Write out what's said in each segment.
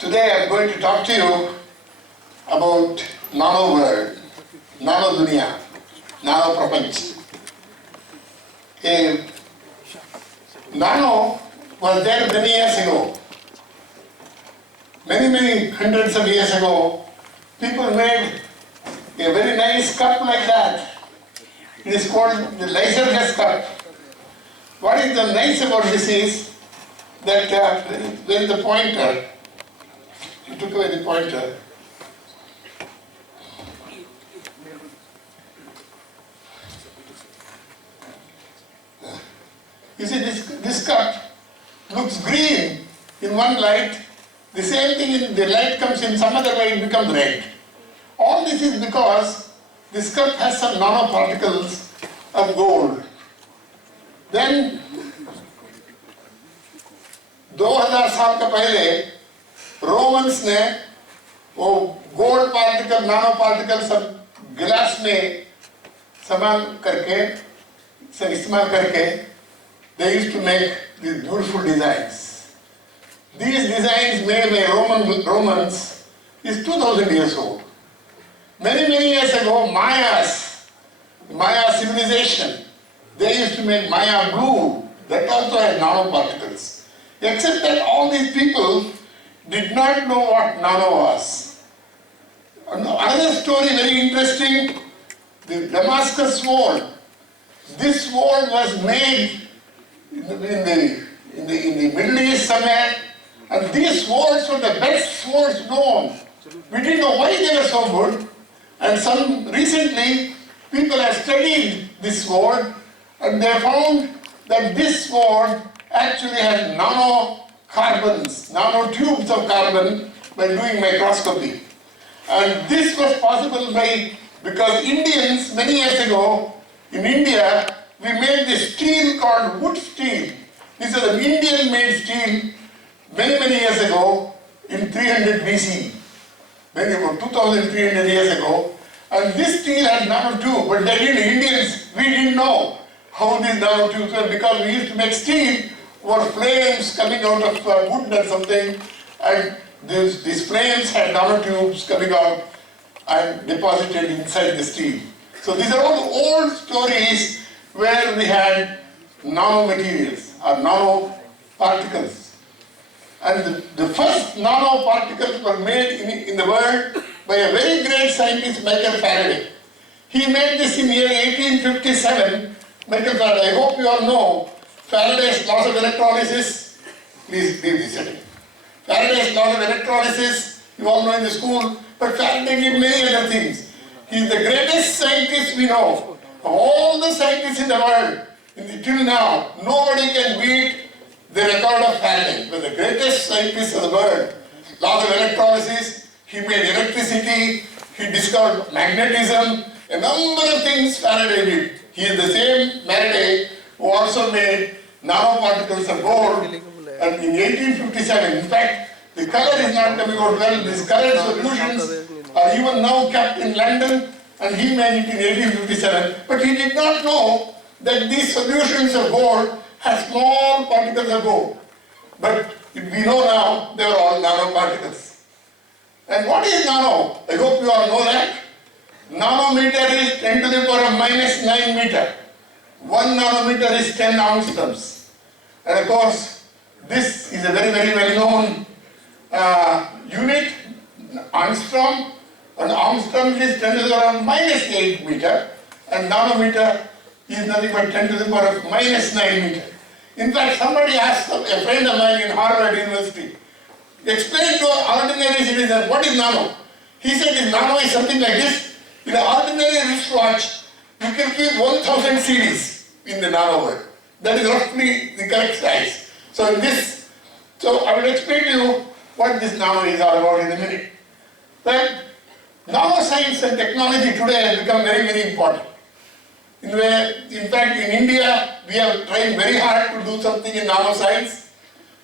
Today I am going to talk to you about Nano world, Nano dunia, Nano prapanch. Nano was there many years ago. Many hundreds of years ago, people made a very nice cup like that. It is called the laser cup. What is the nice about this is that there is the pointer. You took away the pointer. You see, this cup looks green in one light. The same thing, in the light comes in some other light, it becomes red. All this is because this cup has some nanoparticles of gold. Then 2000 साल का पहले Romans ने वो gold particle, नानो particle सब गिलास में इस्तेमाल करके they used to make these beautiful designs. These designs made by Romans is 2000 years old. Many years ago, Maya civilization, they used to make Maya blue, that also had nanoparticles. Except that all these people did not know what nano was. Another story, very interesting, the Damascus sword. This sword was made in the Middle East somewhere, and these swords were the best swords known. We didn't know why they were so good, and recently people have studied this sword, and they found that this sword actually has nanotubes of carbon by doing microscopy. And this was possible because Indians, many years ago, in India, we made this steel called wood steel. This is an Indian-made steel many years ago in 300 BC, maybe about 2,300 years ago. And this steel had nanotube, but we didn't know how these nanotubes were, because we used to make steel or flames coming out of wood or something, and these flames had nanotubes coming out and deposited inside the steel. So these are all old stories where we had nanomaterials or nanoparticles. And the first nanoparticles were made in the world by a very great scientist, Michael Faraday. He made this in year 1857. Michael Faraday, I hope you all know Faraday's laws of electrolysis. Please leave this setting. Faraday's laws of electrolysis, you all know in the school, but Faraday did many other things. He is the greatest scientist we know. Of all the scientists in the world, till now, nobody can beat the record of Faraday. He was the greatest scientist of the world. Laws of electrolysis, he made electricity, he discovered magnetism, a number of things Faraday did. He is the same Faraday who also made nanoparticles of gold, and in 1857, in fact, the color is not coming out well. These colored solutions are even now kept in London, and he made it in 1857. But he did not know that these solutions of gold have small particles of gold. But we know now they are all nanoparticles. And what is nano? I hope you all know that. Nanometer is 10 to the power of minus 9 meter. 1 nanometer is 10 angstroms. And of course, this is a very well-known unit, angstrom. An angstrom is 10 to the power of minus 8 meter, and nanometer is nothing but 10 to the power of minus 9 meter. In fact, somebody asked a friend of mine in Harvard University, explain to an ordinary citizen what is nano. He said nano is something like this. In an ordinary wristwatch, you can keep 1000 CDs in the nano world. That is roughly the correct size. So I will explain to you what this nano is all about in a minute. But nanoscience and technology today has become very important. In fact, in India, we are trying very hard to do something in nanoscience.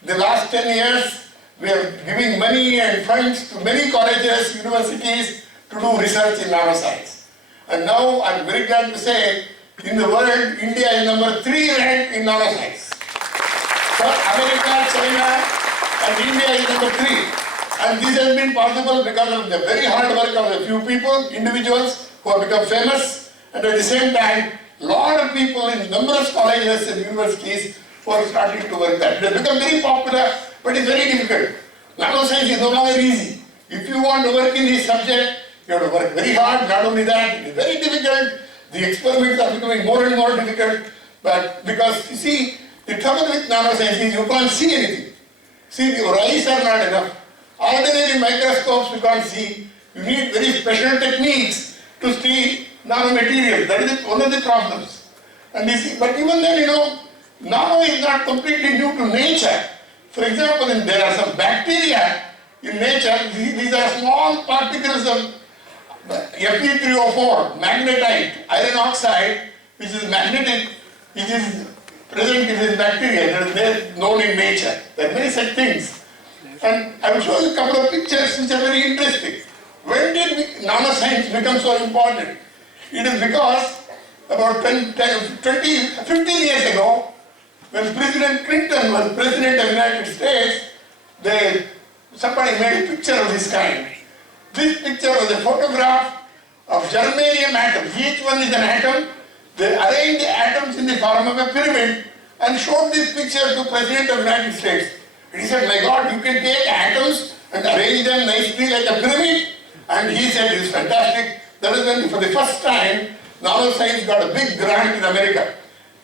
The last 10 years, we are giving money and funds to many colleges, universities to do research in nanoscience. And now, I am very glad to say, in the world, India is number 3 ranked in nanoscience. So America, China, and India is number 3. And this has been possible because of the very hard work of a few people, individuals who have become famous, and at the same time, lot of people in numerous colleges and universities who are starting to work that. They become very popular, but it's very difficult. Nanoscience is no longer easy. If you want to work in this subject, you have to work very hard. Not only that, it is very difficult. The experiments are becoming more and more difficult. But because, you see, the trouble with nanoscience is you can't see anything. See, your eyes are not enough. Ordinary microscopes you can't see. You need very special techniques to see nanomaterials. That is one of the problems. And you see, but even then, you know, nano is not completely new to nature. For example, there are some bacteria in nature. These are small particles of Fe3O4, magnetite, iron oxide, which is magnetic, which is present in this bacteria. They are known in nature. There are many such things. And I will show you a couple of pictures which are very interesting. When did nanoscience become so important? It is because about 15 years ago, when President Clinton was President of the United States, somebody made a picture of this kind. This picture was a photograph of germanium atoms. Each one is an atom. They arranged the atoms in the form of a pyramid and showed this picture to President of the United States. And he said, my God, you can take atoms and arrange them nicely like a pyramid. And he said, it is fantastic. That is when, for the first time, nanoscience got a big grant in America.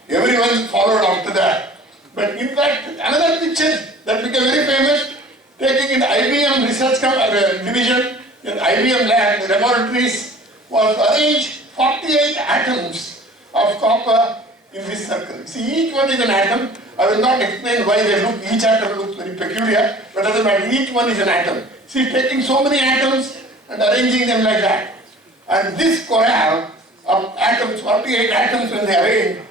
Everyone followed after that. But in fact, another picture that became very famous, taken in IBM research division, in IBM lab, the laboratories, was arranged 48 atoms of copper in this circle. See, each one is an atom. I will not explain why they look, each atom looks very peculiar, but doesn't matter, each one is an atom. See, taking so many atoms and arranging them like that. And this chorale of atoms, 48 atoms when they arranged,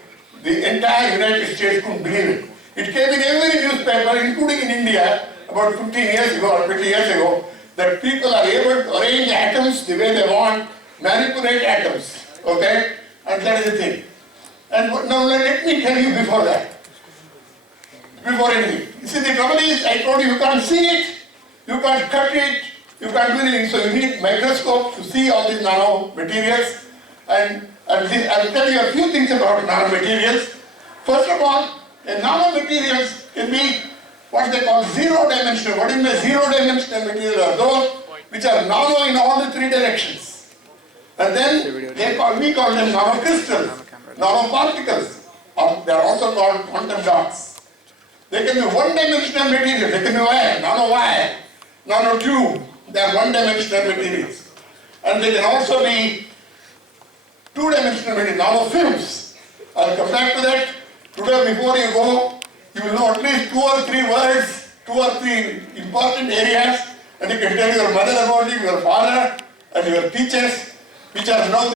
the entire United States couldn't believe it. It came in every newspaper, including in India, about 15 years ago or 20 years ago, that people are able to arrange atoms the way they want, manipulate atoms, okay? And that is the thing. And now let me tell you before that, before anything. You see, the trouble is, I told you, you can't see it, you can't cut it, you can't do anything. So you need microscope to see all these nanomaterials. And I will tell you a few things about nanomaterials. First of all, nanomaterials can be what they call zero-dimensional. What is a zero-dimensional material? Are those which are nano in all the three directions. And then we call them nanocrystals, nanoparticles. They are also called quantum dots. They can be one-dimensional material. They can be wire, nanotube. They are one-dimensional materials. And they can also be two-dimensional material, nanofilms. I'll come back to that. Today, before you go, you will know at least 2 or 3 words, 2 or 3 important areas, and you can tell your mother about it, your father, and your teachers, which are now